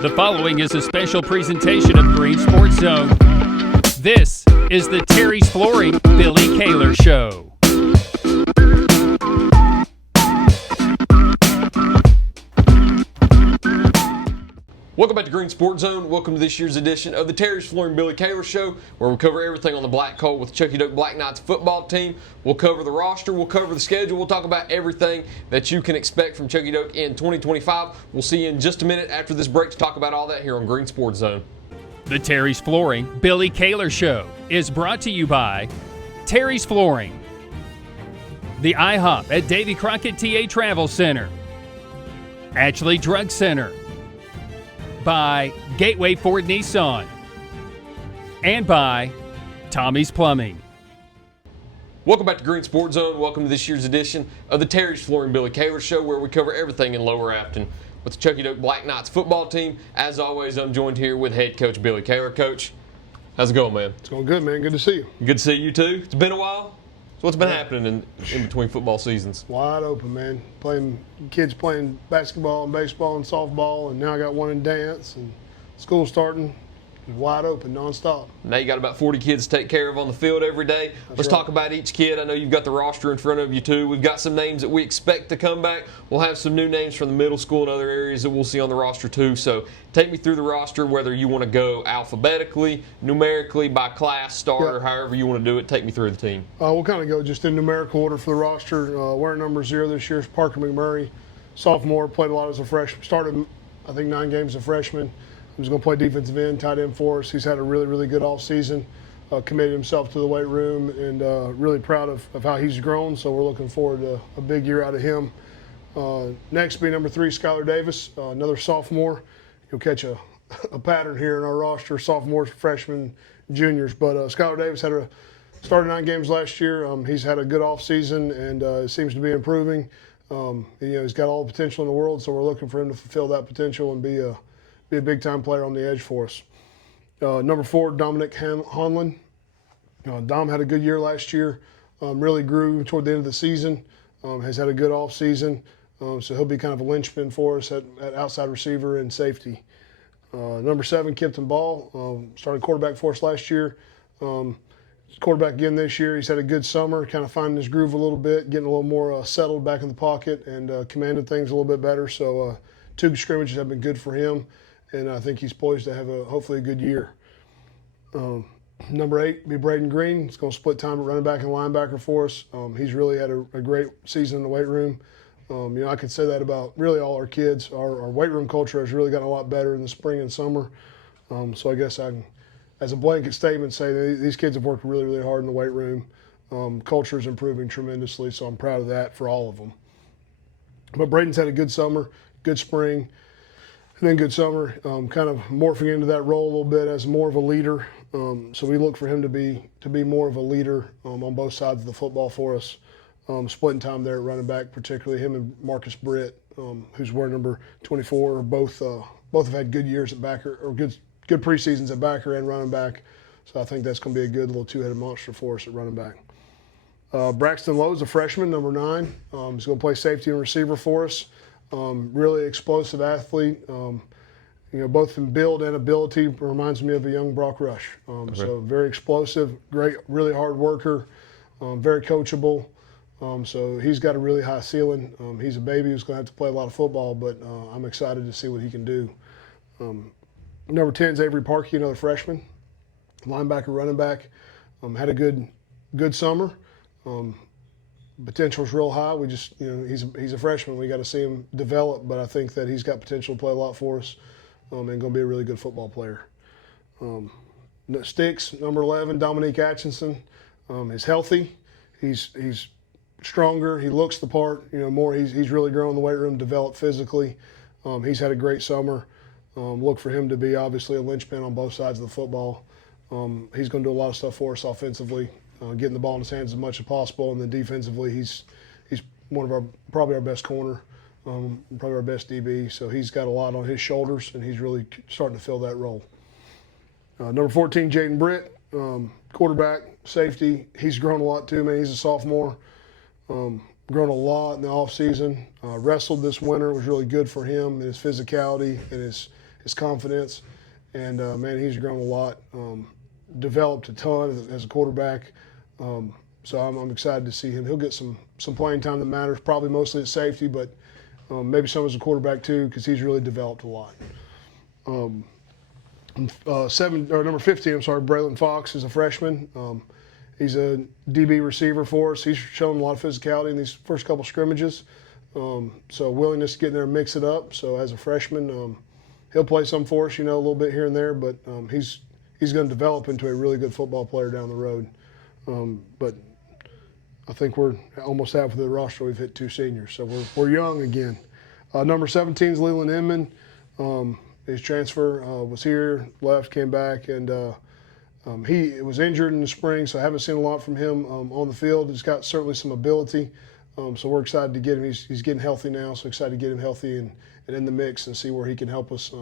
The following is a special presentation of Green Sports Zone. This is the Terry's Flooring Billy Kaylor Show. Welcome back to Green Sports Zone. Welcome to this year's edition of the Terry's Flooring Billy Kaylor Show, where we cover everything on the black coal with the Chuckey-Doak Black Knights football team. We'll cover the roster, we'll cover the schedule, we'll talk about everything that you can expect from Chuckey-Doak in 2025. We'll see you in just a minute after this break to talk about all that here on Green Sports Zone. The Terry's Flooring Billy Kaylor Show is brought to you by Terry's Flooring, the IHOP at Davy Crockett TA Travel Center, Ashley Drug Center, by Gateway Ford Nissan, and by Tommy's Plumbing. Welcome back to Green Sports Zone. Welcome to this year's edition of the Terry's Flooring Billy Kaylor Show, where we cover everything in Lower Afton with the Chuckey-Doak Black Knights football team. As always, I'm joined here with head coach Billy Kaylor. Coach, how's it going, man? It's going good, man. Good to see you. Good to see you, too. It's been a while. So what's been happening in between football seasons? Wide open, man. Kids playing basketball and baseball and softball, and now I got one in dance, and school starting. Wide open, nonstop. Now you got about 40 kids to take care of on the field every day. Let's talk about each kid. I know you've got the roster in front of you, too. We've got some names that we expect to come back. We'll have some new names from the middle school and other areas that we'll see on the roster, too. So take me through the roster, whether you want to go alphabetically, numerically, by class, starter, however you want to do it. Take me through the team. We'll kind of go just in numerical order for the roster. Wearing number 0 this year is Parker McMurray, sophomore, played a lot as a freshman. Started, I think, 9 games as a freshman. He was going to play defensive end, tight end for us. He's had a really, really good offseason, committed himself to the weight room, and really proud of how he's grown. So we're looking forward to a big year out of him. Next be number 3, Skylar Davis, another sophomore. You'll catch a pattern here in our roster, sophomores, freshmen, juniors. But Skylar Davis started 9 games last year. He's had a good offseason and seems to be improving. He's got all the potential in the world, so we're looking for him to fulfill that potential and be a big-time player on the edge for us. Number 4, Dominic Honlin. Dom had a good year last year, really grew toward the end of the season, has had a good off-season, so he'll be kind of a linchpin for us at outside receiver and safety. Number 7, Kipton Ball, started quarterback for us last year. Quarterback again this year. He's had a good summer, kind of finding his groove a little bit, getting a little more settled back in the pocket and commanding things a little bit better. So 2 scrimmages have been good for him. And I think he's poised to have hopefully a good year. Number 8 be Braden Green. He's going to split time at running back and linebacker for us. He's really had a great season in the weight room. I could say that about really all our kids. Our weight room culture has really gotten a lot better in the spring and summer. So I guess I can, as a blanket statement, say these kids have worked really, really hard in the weight room. Culture is improving tremendously, so I'm proud of that for all of them. But Braden's had a good summer, good spring. And then good summer, kind of morphing into that role a little bit as more of a leader. So we look for him to be more of a leader on both sides of the football for us. Splitting time there at running back, particularly him and Marcus Britt, who's wearing number 24. Both have had good years at backer, or good preseasons at backer and running back. So I think that's going to be a good little 2-headed monster for us at running back. Braxton Lowe's a freshman, number 9. He's going to play safety and receiver for us. Really explosive athlete, both in build and ability. Reminds me of a young Brock Rush. So very explosive, great, really hard worker, very coachable. So he's got a really high ceiling. He's a baby who's going to have to play a lot of football, but I'm excited to see what he can do. Number 10 is Avery Parkey, another freshman, linebacker, running back. Had a good summer. Potential's real high. We just, he's a freshman. We got to see him develop, but I think that he's got potential to play a lot for us and going to be a really good football player. Sticks, number 11, Dominique Atchison, is healthy. He's stronger. He looks the part. More. He's really grown in the weight room, developed physically. He's had a great summer. Look for him to be obviously a linchpin on both sides of the football. He's going to do a lot of stuff for us offensively. Getting the ball in his hands as much as possible, and then defensively, he's one of probably our best corner, probably our best DB. So he's got a lot on his shoulders, and he's really starting to fill that role. Number 14, Jaden Britt, quarterback, safety. He's grown a lot too, man. He's a sophomore. Grown a lot in the offseason. Wrestled this winter. It was really good for him and his physicality and his confidence. And, man, he's grown a lot, developed a ton as a quarterback. So I'm excited to see him. He'll get some playing time that matters, probably mostly at safety, but maybe some as a quarterback too, because he's really developed a lot. Number 15, Braylon Fox is a freshman. He's a DB receiver for us. He's shown a lot of physicality in these first couple scrimmages. So willingness to get in there and mix it up. So as a freshman, he'll play some for us, a little bit here and there, but he's going to develop into a really good football player down the road. But I think we're almost half of the roster. We've hit 2 seniors, so we're young again. Number 17 is Leland Inman. His transfer was here, left, came back, and he was injured in the spring, so I haven't seen a lot from him on the field. He's got certainly some ability, so we're excited to get him. He's getting healthy now, so excited to get him healthy and in the mix and see where he can help us.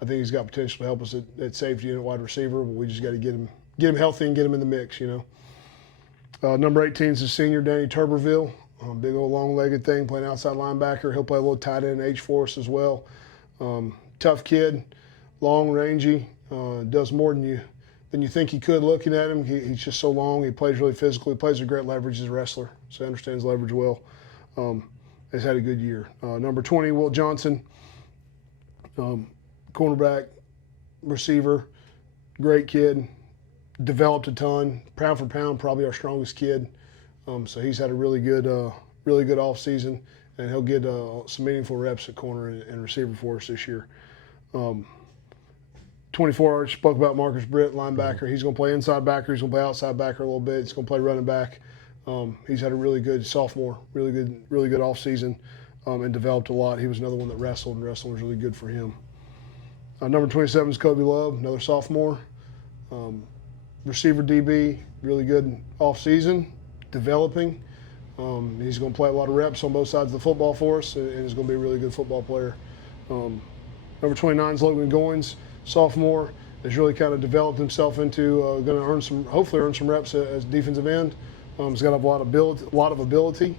I think he's got potential to help us at safety and at wide receiver, but we just got to get him healthy and get him in the mix, Number 18 is the senior, Danny Turberville. Big old long-legged thing, playing outside linebacker. He'll play a little tight end H for us as well. Tough kid, long, rangy, does more than you think he could looking at him. He's just so long. He plays really physical. He plays with great leverage as a wrestler, so he understands leverage well. Has had a good year. Number 20, Will Johnson, cornerback, receiver, great kid, developed a ton. Pound for pound, probably our strongest kid. So he's had a really good off season, and he'll get some meaningful reps at corner and receiver for us this year. 24, I spoke about Marcus Britt, linebacker. He's going to play inside backer. He's going to play outside backer a little bit. He's going to play running back. He's had a really good sophomore, really good off season, and developed a lot. He was another one that wrestled, and wrestling was really good for him. Number 27 is Kobe Love, another sophomore. Receiver DB, really good off season, developing. He's going to play a lot of reps on both sides of the football for us, and he's going to be a really good football player. Number 29 is Logan Goins, sophomore. Has really kind of developed himself into going to hopefully earn some reps as defensive end. He's got a lot of ability.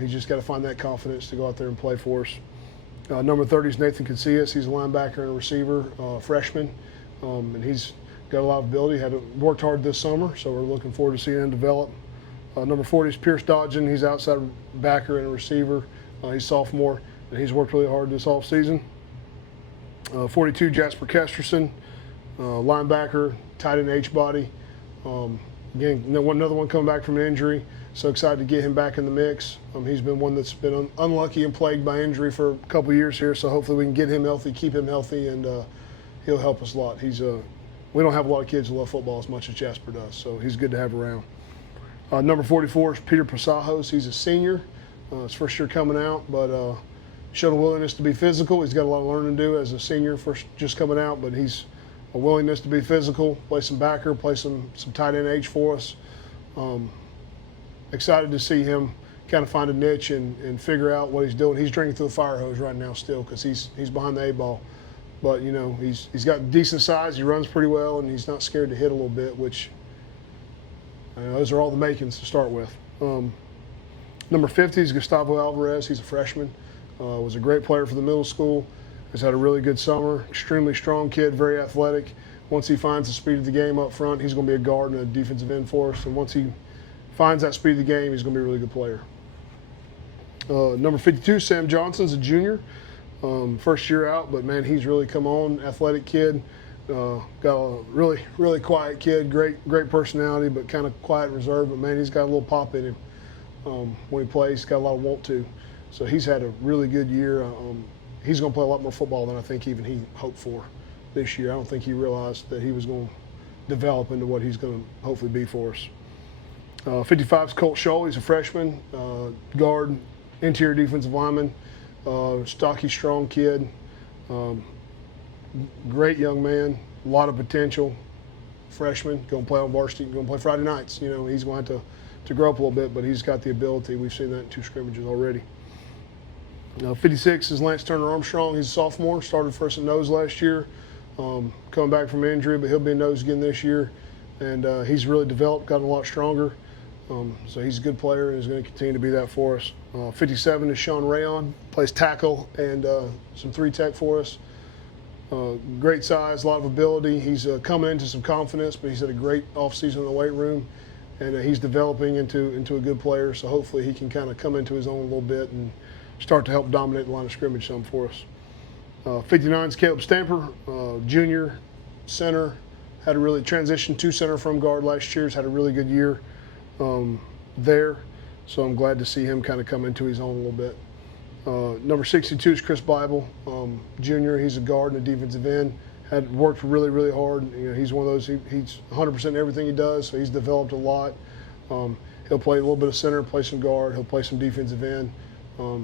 He's just got to find that confidence to go out there and play for us. Number 30 is Nathan Casillas. He's a linebacker and a receiver, freshman, and he's got a lot of ability. Worked hard this summer, so we're looking forward to seeing him develop. Number 40 is Pierce Dodgen. He's outside backer and a receiver. He's sophomore, and he's worked really hard this offseason. 42, Jasper Kesterson, linebacker, tight end H-body. Again, another one coming back from an injury, so excited to get him back in the mix. He's been one that's been unlucky and plagued by injury for a couple of years here, so hopefully we can get him healthy, keep him healthy, and he'll help us a lot. We don't have a lot of kids who love football as much as Jasper does, so he's good to have around. Number 44 is Peter Pasajos. He's a senior. His first year coming out, but showed a willingness to be physical. He's got a lot of learning to do as a senior, first just coming out, but he's a willingness to be physical, play some backer, play some tight end H for us. Excited to see him kind of find a niche and figure out what he's doing. He's drinking through the fire hose right now still because he's behind the A-ball. But, he's got decent size. He runs pretty well, and he's not scared to hit a little bit, which those are all the makings to start with. Number 50 is Gustavo Alvarez. He's a freshman. Was a great player for the middle school. Has had a really good summer. Extremely strong kid, very athletic. Once he finds the speed of the game up front, he's going to be a guard and a defensive end for us. And once he finds that speed of the game, he's going to be a really good player. Number 52, Sam Johnson's a junior. First year out, but man, he's really come on. Athletic kid. Got a really quiet kid. Great personality, but kind of quiet and reserved. But man, he's got a little pop in him when he plays. He's got a lot of want to. So he's had a really good year. He's going to play a lot more football than I think even he hoped for this year. I don't think he realized that he was going to develop into what he's going to hopefully be for us. 55 is Colt Scholl. He's a freshman, guard, interior defensive lineman, stocky, strong kid, great young man, a lot of potential. Freshman, going to play on varsity, going to play Friday nights. He's going to have to grow up a little bit, but he's got the ability. We've seen that in 2 scrimmages already. 56 is Lance Turner Armstrong. He's a sophomore, started first at nose last year, coming back from injury, but he'll be in nose again this year. And he's really developed, gotten a lot stronger. So he's a good player and is going to continue to be that for us. 57 is Sean Rayon, plays tackle and some 3 tech for us. Great size, a lot of ability. He's coming into some confidence, but he's had a great offseason in the weight room, and he's developing into a good player. So hopefully he can kind of come into his own a little bit and start to help dominate the line of scrimmage some for us. 59 is Caleb Stamper, junior center. Had a really transition to center from guard last year. Has had a really good year there. So I'm glad to see him kind of come into his own a little bit. Number 62 is Chris Bible, junior. He's a guard and a defensive end. Had worked really, really hard. You know, he's one of those. He's 100% in everything he does. So he's developed a lot. He'll play a little bit of center, play some guard. He'll play some defensive end.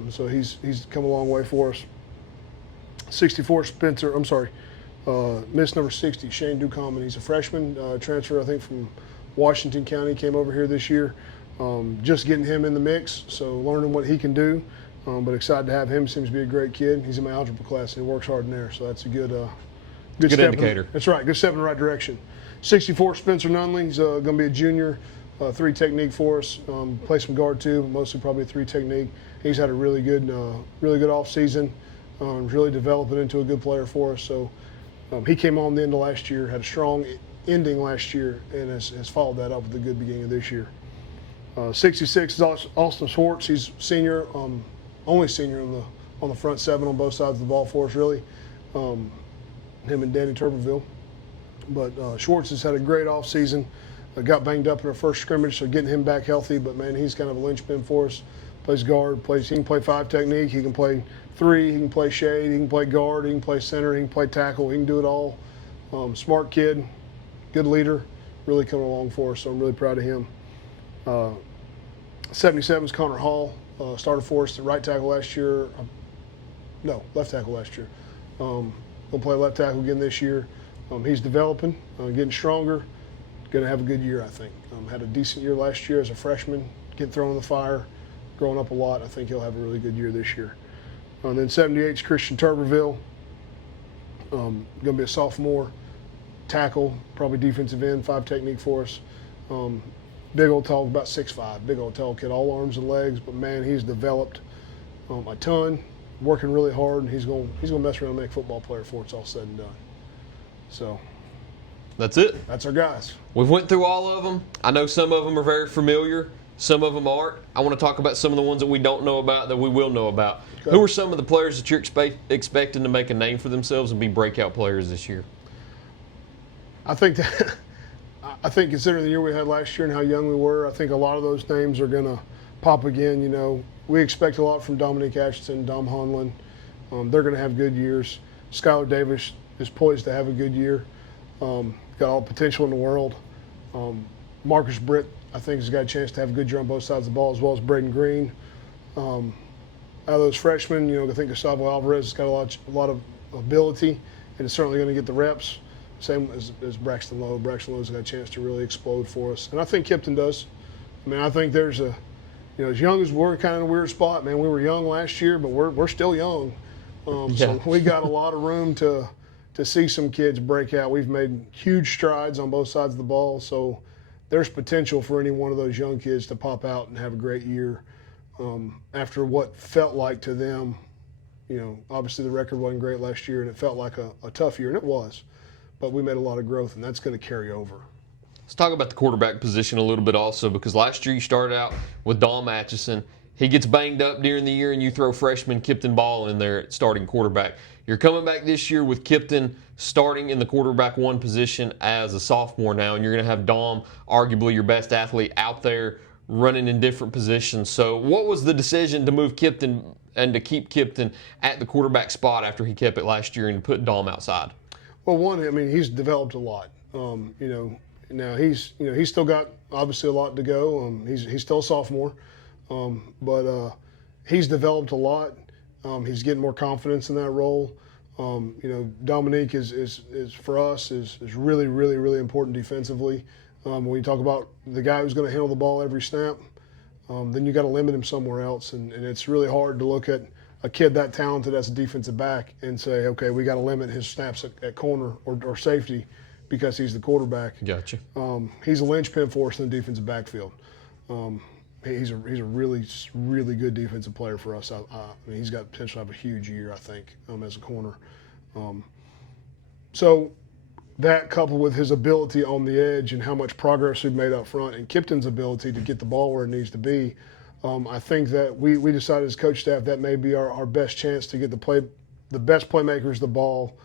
So he's come a long way for us. 64 Spencer. I'm sorry, miss number 60 Shane Ducommun. He's a freshman, transfer I think from Washington County. Came over here this year. Just getting him in the mix. So learning what he can do. But excited to have him. Seems to be a great kid. He's in my algebra class and he works hard in there. So that's a good step indicator. That's right. Good step in the right direction. 64 Spencer Nunley. He's going to be a junior. 3 technique for us. Play some guard too, but mostly probably 3 technique. He's had a really good off season. Really developing into a good player for us. So he came on the end of last year, had a strong ending last year, and has followed that up with a good beginning of this year. 66 is Austin Schwartz. He's senior. Only senior on the front 7 on both sides of the ball for us, really. Him and Danny Tuberville. But Schwartz has had a great offseason. Got banged up in our first scrimmage, so getting him back healthy. But, man, he's kind of a linchpin for us. Plays guard. He can play 5 technique. He can play 3. He can play shade. He can play guard. He can play center. He can play tackle. He can do it all. Smart kid. Good leader. Really coming along for us, so I'm really proud of him. 77 is Connor Hall. Started for us at right tackle last year. No, left tackle last year. Gonna play left tackle again this year. He's developing, getting stronger. Gonna have a good year, I think. Had a decent year last year as a freshman, getting thrown in the fire, growing up a lot. I think he'll have a really good year this year. And then 78 is Christian Tuberville. Gonna be a sophomore, tackle, probably defensive end, 5 technique for us. Big old tall, about 6'5", big old tall kid, all arms and legs. But man, he's developed a ton, working really hard, and he's gonna mess around and make a football player before it's all said and done. So that's it. That's our guys. We've went through all of them. I know some of them are very familiar, some of them aren't. I want to talk about some of the ones that we don't know about that we will know about. Okay. Who are some of the players that you're expecting to make a name for themselves and be breakout players this year? I think considering the year we had last year and how young we were, I think a lot of those names are going to pop again. You know, we expect a lot from Dominique Atchison, Dom Honlin. They're going to have good years. Skylar Davis is poised to have a good year. Got all potential in the world. Marcus Britt, I think, has got a chance to have a good year on both sides of the ball, as well as Braden Green. Out of those freshmen, you know, I think Gustavo Alvarez has got a lot of ability and is certainly going to get the reps. Same as Braxton Lowe. Braxton Lowe's got a chance to really explode for us. And I think Kipton does. I mean, I think there's as young as we're kind of in a weird spot, man. We were young last year, but we're still young. So we got a lot of room to see some kids break out. We've made huge strides on both sides of the ball. So there's potential for any one of those young kids to pop out and have a great year after what felt like to them. You know, obviously the record wasn't great last year, and it felt like a tough year, and it was. But we made a lot of growth, and that's going to carry over. Let's talk about the quarterback position a little bit also, because last year you started out with Dom Atchison. He gets banged up during the year, and you throw freshman Kipton Ball in there at starting quarterback. You're coming back this year with Kipton starting in the quarterback 1 position as a sophomore now, and you're going to have Dom, arguably your best athlete, out there running in different positions. So what was the decision to move Kipton and to keep Kipton at the quarterback spot after he kept it last year and put Dom outside? Well, one, I mean, he's developed a lot. You know, now he's still got obviously a lot to go. He's still a sophomore, but he's developed a lot. He's getting more confidence in that role. You know, Dominique is for us is really, really, really important defensively. When you talk about the guy who's going to handle the ball every snap, then you got to limit him somewhere else, and it's really hard to look at a kid that talented as a defensive back and say, okay, we got to limit his snaps at corner or safety because he's the quarterback. Gotcha. He's a linchpin for us in the defensive backfield. He's a really, really good defensive player for us. I mean, he's got potential to have a huge year, I think, as a corner. So that coupled with his ability on the edge and how much progress we've made up front, and Kipton's ability to get the ball where it needs to be, I think that we decided as coach staff that may be our best chance to get the best playmakers the ball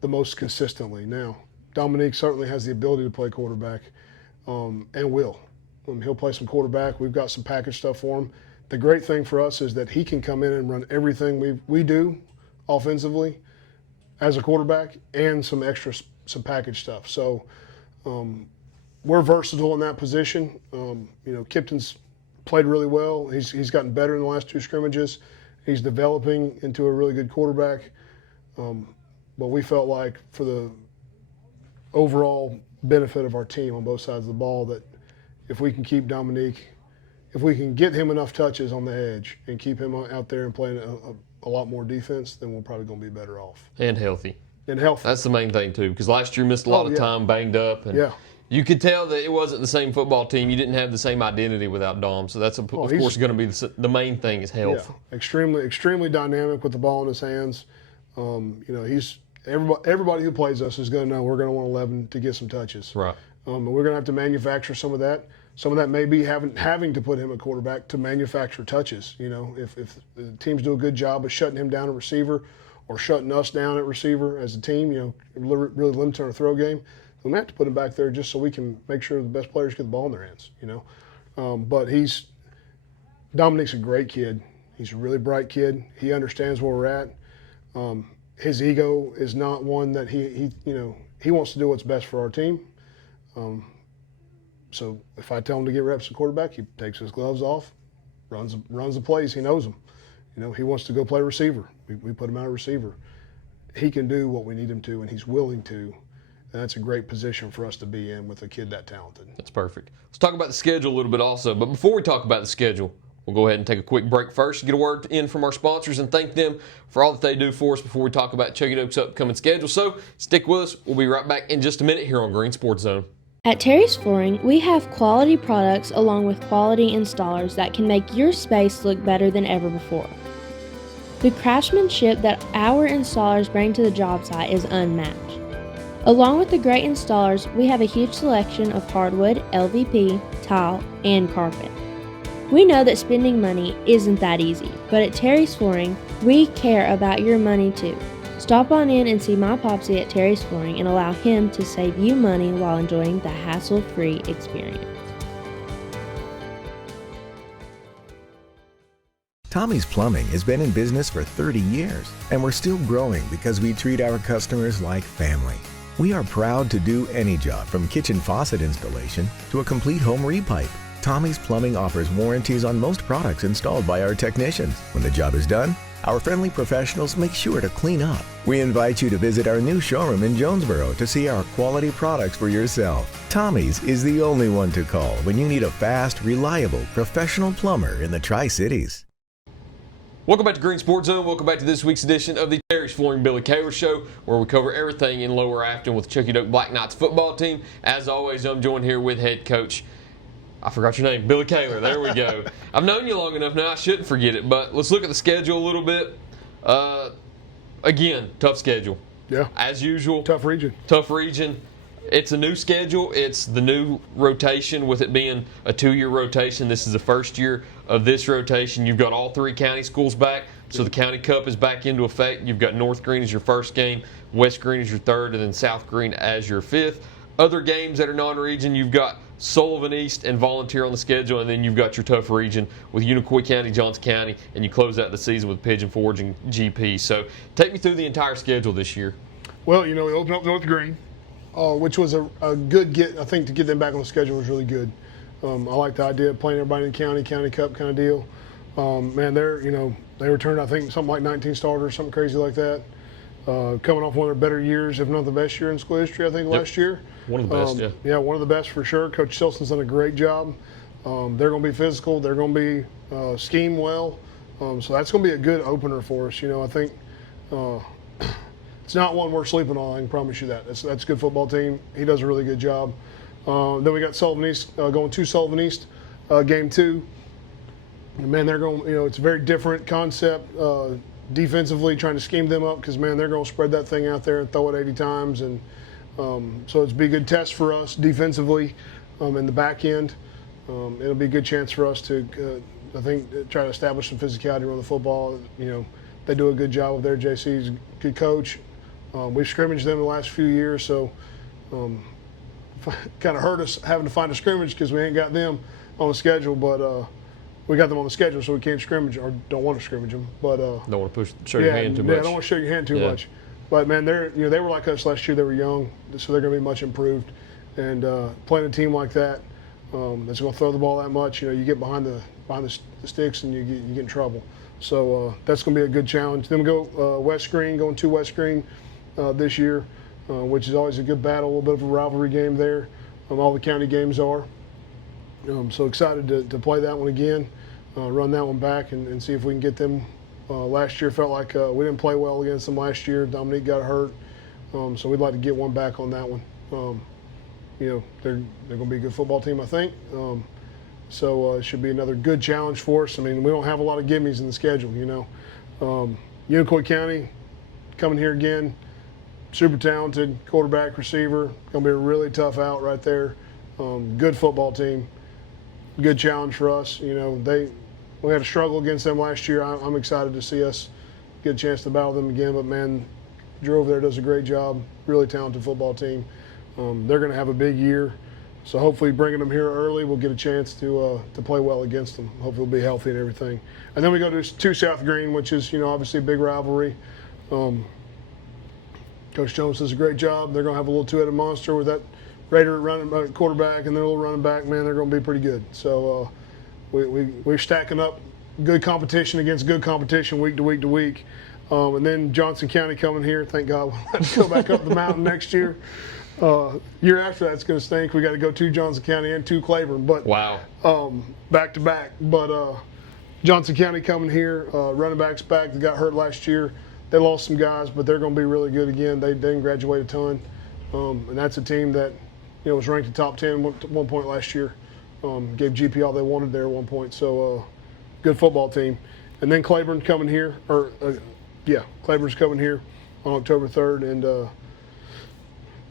the most consistently. Now, Dominique certainly has the ability to play quarterback, and will. He'll play some quarterback. We've got some package stuff for him. The great thing for us is that he can come in and run everything we do offensively as a quarterback, and some package stuff. So we're versatile in that position. Kipton's played really well. He's gotten better in the last 2 scrimmages. He's developing into a really good quarterback. But we felt like for the overall benefit of our team on both sides of the ball, that if we can keep Dominique, if we can get him enough touches on the edge and keep him out there and playing a lot more defense, then we're probably going to be better off. And healthy. That's the main thing, too, because last year missed a lot of time, banged up. And you could tell that it wasn't the same football team. You didn't have the same identity without Dom. So that's, of course, going to be the main thing is health. Yeah, extremely dynamic with the ball in his hands. He's everybody who plays us is going to know we're going to want 11 to get some touches. Right. And we're going to have to manufacture some of that. Some of that may be having to put him at quarterback to manufacture touches. If the teams do a good job of shutting him down at receiver or shutting us down at receiver as a team, really limiting our throw game, we may have to put him back there just so we can make sure the best players get the ball in their hands. But Dominique's a great kid. He's a really bright kid. He understands where we're at. His ego is not one that he wants to do what's best for our team. So if I tell him to get reps at quarterback, he takes his gloves off, runs the plays. He knows them. He wants to go play receiver. We put him out at receiver. He can do what we need him to, and he's willing to. And that's a great position for us to be in with a kid that talented. That's perfect. Let's talk about the schedule a little bit also. But before we talk about the schedule, we'll go ahead and take a quick break first, get a word in from our sponsors, and thank them for all that they do for us before we talk about Chuckey-Doak's upcoming schedule. So stick with us. We'll be right back in just a minute here on Green Sports Zone. At Terry's Flooring, we have quality products along with quality installers that can make your space look better than ever before. The craftsmanship that our installers bring to the job site is unmatched. Along with the great installers, we have a huge selection of hardwood, LVP, tile, and carpet. We know that spending money isn't that easy, but at Terry's Flooring, we care about your money too. Stop on in and see my Popsy at Terry's Flooring and allow him to save you money while enjoying the hassle-free experience. Tommy's Plumbing has been in business for 30 years, and we're still growing because we treat our customers like family. We are proud to do any job from kitchen faucet installation to a complete home repipe. Tommy's Plumbing offers warranties on most products installed by our technicians. When the job is done, our friendly professionals make sure to clean up. We invite you to visit our new showroom in Jonesboro to see our quality products for yourself. Tommy's is the only one to call when you need a fast, reliable, professional plumber in the Tri-Cities. Welcome back to Green Sports Zone. Welcome back to this week's edition of the Terry's Flooring Billy Kaylor Show, where we cover everything in Lower Afton with the Chuckey-Doak Black Knights football team. As always, I'm joined here with head coach, I forgot your name, Billy Kaylor. There we go. I've known you long enough now, I shouldn't forget it. But let's look at the schedule a little bit. Again, tough schedule. Yeah. As usual. Tough region. Tough region. It's a new schedule. It's the new rotation with it being a 2-year rotation. This is the first year of this rotation. You've got all 3 county schools back, so the County Cup is back into effect. You've got North Green as your first game, West Green as your third, and then South Green as your fifth. Other games that are non-region, you've got Sullivan East and Volunteer on the schedule, and then you've got your tough region with Unicoi County, Johnson County, and you close out the season with Pigeon Forge and GP. So take me through the entire schedule this year. Well, we opened up North Green, which was a good get. I think to get them back on the schedule was really good. I like the idea of playing everybody in the County Cup kind of deal. Man, they returned, I think, something like 19 starters, something crazy like that. Coming off one of their better years, if not the best year in school history, I think, last year. One of the best, yeah. Yeah, one of the best for sure. Coach Silson's done a great job. They're going to be physical. They're going to be scheme well. So that's going to be a good opener for us. I think it's not one we're sleeping on, I can promise you that. That's a good football team. He does a really good job. Then we got Sullivan East, going to Sullivan East, game 2. And man, they're going, it's a very different concept defensively, trying to scheme them up because, man, they're going to spread that thing out there and throw it 80 times. And so it's be a good test for us defensively in the back end. It'll be a good chance for us to, I think, try to establish some physicality around the football. They do a good job with their JC's good coach. We've scrimmaged them the last few years, so kind of hurt us having to find a scrimmage because we ain't got them on the schedule, but we got them on the schedule, so we can't scrimmage or don't want to scrimmage them. But don't want to show your hand too much. Yeah, don't want to show your hand too much. But man, they were like us last year. They were young, so they're going to be much improved. And playing a team like that that's going to throw the ball that much, you get behind the sticks and you get in trouble. So that's going to be a good challenge. Then we go West Green, going to West Green this year, which is always a good battle, a little bit of a rivalry game there. All the county games are. So excited to play that one again, run that one back and see if we can get them. Last year felt like we didn't play well against them last year. Dominique got hurt, so we'd like to get one back on that one. They're going to be a good football team, I think. So it should be another good challenge for us. I mean, we don't have a lot of gimmies in the schedule, Unicoi County coming here again, super talented quarterback, receiver. Going to be a really tough out right there. Good football team. Good challenge for us. We had a struggle against them last year. I'm excited to see us get a chance to battle them again. But, man, Drew over there does a great job. Really talented football team. They're going to have a big year. So hopefully bringing them here early, we'll get a chance to play well against them. Hopefully we'll be healthy and everything. And then we go to South Green, which is, obviously a big rivalry. Coach Jones does a great job. They're going to have a little two-headed monster with that Raider quarterback and their little running back. Man, they're going to be pretty good. So we're stacking up good competition against good competition week to week to week. And then Johnson County coming here. Thank God we'll have to go back up the mountain next year. Year after that's going to stink. We got to go to Johnson County and to Claiborne. But wow, back to back. But Johnson County coming here. Running backs back. They got hurt last year. They lost some guys, but they're going to be really good again. They didn't graduate a ton, and that's a team that was ranked in top 10 at one point last year. Gave GP all they wanted there at one point. So good football team. And then Claiborne coming here, Claiborne's coming here on October 3rd, and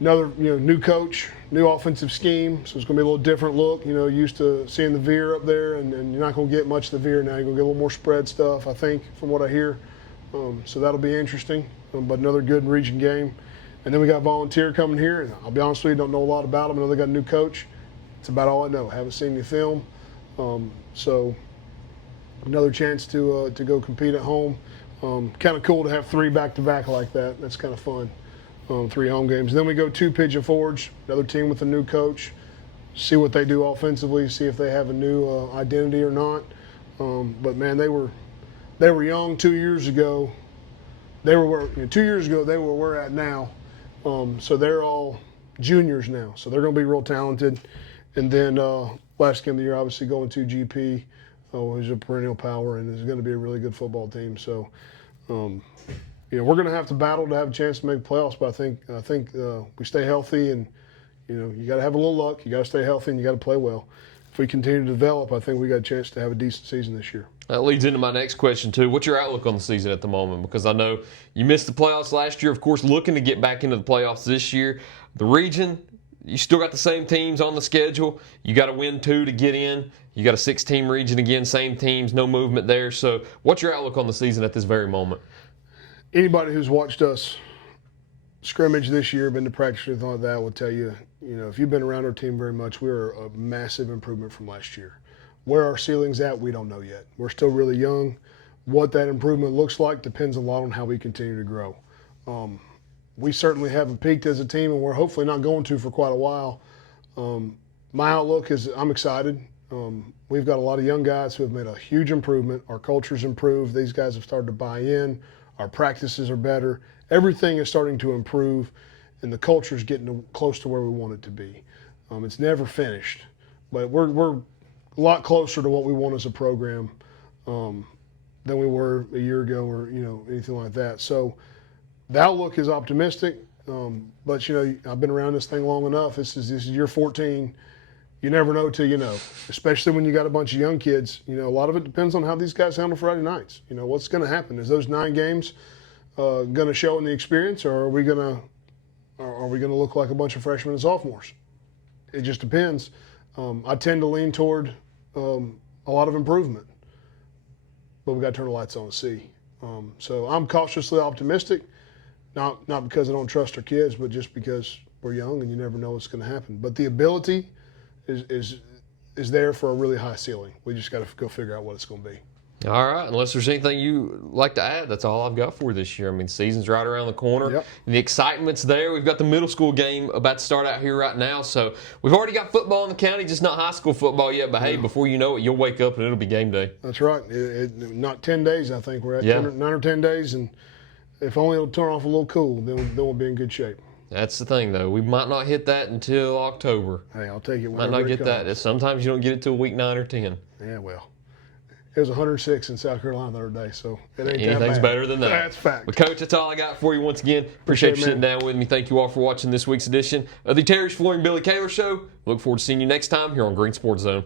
another new coach, new offensive scheme. So it's going to be a little different look. Used to seeing the veer up there, and you're not going to get much of the veer now. You're going to get a little more spread stuff, I think, from what I hear. So that'll be interesting. But another good region game. And then we got Volunteer coming here, and I'll be honest with you, don't know a lot about them. I know they got a new coach. It's about all I know. Haven't seen the film. So another chance to go compete at home. Kind of cool to have 3 back-to-back like that. That's kind of fun. 3 home games. And then we go to Pigeon Forge, another team with a new coach. See what they do offensively. See if they have a new identity or not. But man, they were young 2 years ago. They were where 2 years ago they were where we're at now. So they're all juniors now. So they're going to be real talented. And then last game of the year, obviously going to GP, who's a perennial power and is going to be a really good football team. So. We're going to have to battle to have a chance to make the playoffs, but I think we stay healthy, and you got to have a little luck. You got to stay healthy, and you got to play well. If we continue to develop, I think we got a chance to have a decent season this year. That leads into my next question too. What's your outlook on the season at the moment? Because I know you missed the playoffs last year. Of course, looking to get back into the playoffs this year. The region, you still got the same teams on the schedule. You got to win 2 to get in. You got a 6-team region again, same teams, no movement there. So, what's your outlook on the season at this very moment? Anybody who's watched us scrimmage this year, been to practice or anything like that, will tell you, if you've been around our team very much, we're a massive improvement from last year. Where our ceiling's at, we don't know yet. We're still really young. What that improvement looks like depends a lot on how we continue to grow. We certainly haven't peaked as a team, and we're hopefully not going to for quite a while. My outlook is I'm excited. We've got a lot of young guys who have made a huge improvement. Our culture's improved. These guys have started to buy in. Our practices are better. Everything is starting to improve, and the culture is getting close to where we want it to be. It's never finished, but we're a lot closer to what we want as a program than we were a year ago or anything like that. So the outlook is optimistic, but I've been around this thing long enough. This is year 14. you never know till you know, especially when you got a bunch of young kids. You know, a lot of it depends on how these guys handle Friday nights. You know, what's going to happen? Is those 9 games going to show in the experience, or are we going to look like a bunch of freshmen and sophomores? It just depends. I tend to lean toward a lot of improvement, but we got to turn the lights on and see. So I'm cautiously optimistic, not because I don't trust our kids, but just because we're young and you never know what's going to happen. But the ability is there for a really high ceiling. We just got to go figure out what it's going to be. All right. Unless there's anything you like to add, that's all I've got for you this year. I mean, season's right around the corner. Yep. The excitement's there. We've got the middle school game about to start out here right now. So we've already got football in the county, just not high school football yet. But, hey, before you know it, you'll wake up and it'll be game day. That's right. Not 10 days, I think. We're at 9 or 10 days. And if only it'll turn off a little cool, then we'll be in good shape. That's the thing, though. We might not hit that until October. Hey, I'll take it Might whenever not it get comes. that. Sometimes you don't get it till week 9 or 10. Yeah, well. It was 106 in South Carolina the other day, so it ain't Anything's that bad. better than that. That's fact. But, Coach, that's all I got for you once again. Appreciate you sitting down with me. Thank you all for watching this week's edition of the Terry's Flooring Billy Kaylor Show. Look forward to seeing you next time here on Green Sports Zone.